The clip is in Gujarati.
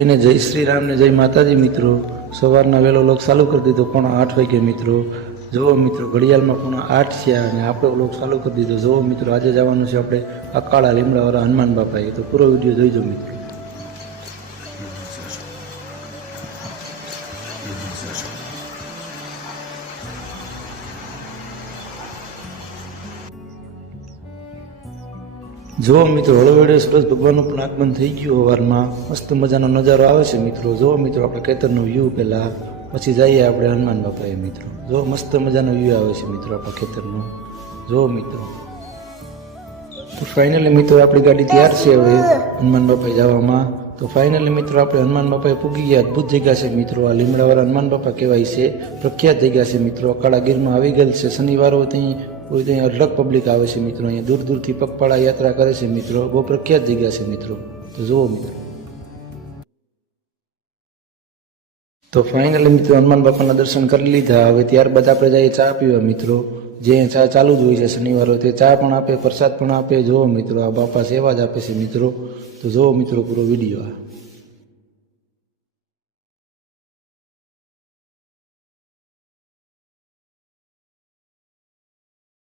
એને જય શ્રી રામ ને જય માતાજી મિત્રો। સવારના વહેલો લોક ચાલુ કરી દીધો, 8:30 વાગે મિત્રો। જુઓ મિત્રો, ઘડિયાળમાં 8:30 થયા અને આપણે લોક ચાલુ કરી દીધો। જુઓ મિત્રો, આજે જવાનું છે આપણે અકાળા લીમડાવાળા હનુમાન બાપાએ, તો પૂરો વિડીયો જોઈજો મિત્રો। જો મિત્રો, હળવેળે સૂરજ ભગવાનનું પણ આગમન થઈ ગયું સવારમાં। મસ્ત મજાનો નજારો આવે છે મિત્રો। જો મિત્રો, આપણે ખેતરનો વ્યૂ પહેલા, પછી જઈએ આપણે હનુમાન બાપાએ મિત્રો। જો મસ્ત મજાનો વ્યૂ આવે છે મિત્રો આપણા ખેતરનો। જો મિત્રો, તો ફાઇનલી મિત્રો આપણી ગાડી તૈયાર છે હવે હનુમાન બાપાએ જવામાં। તો ફાઇનલી મિત્રો આપણે હનુમાન બાપાએ પૂગી ગયા। અદભુત જગ્યા છે મિત્રો, આ લીમડાવાળા હનુમાન બાપા કહેવાય છે, પ્રખ્યાત જગ્યા છે મિત્રો। અકાળા ગીરમાં આવી ગયેલ છે, શનિવારો ત્યાં અઢળક પબ્લિક આવે છે મિત્રો। અહીંયા દૂર દૂરથી પગપાળા યાત્રા કરે છે મિત્રો। બહુ પ્રખ્યાત જગ્યા છે મિત્રો। તો જુઓ મિત્રો, તો ફાઇનલી મિત્રો હનુમાન બાપાના દર્શન કરી લીધા। હવે ત્યારબાદ આપણે જઈએ ચા પીવા મિત્રો। જે ચા ચાલુ જ હોય છે શનિવારો, તે ચા પણ આપે, પ્રસાદ પણ આપે। જુઓ મિત્રો, આ બાપા સેવા જ આપે છે મિત્રો। તો જુઓ મિત્રો પૂરો વિડીયો।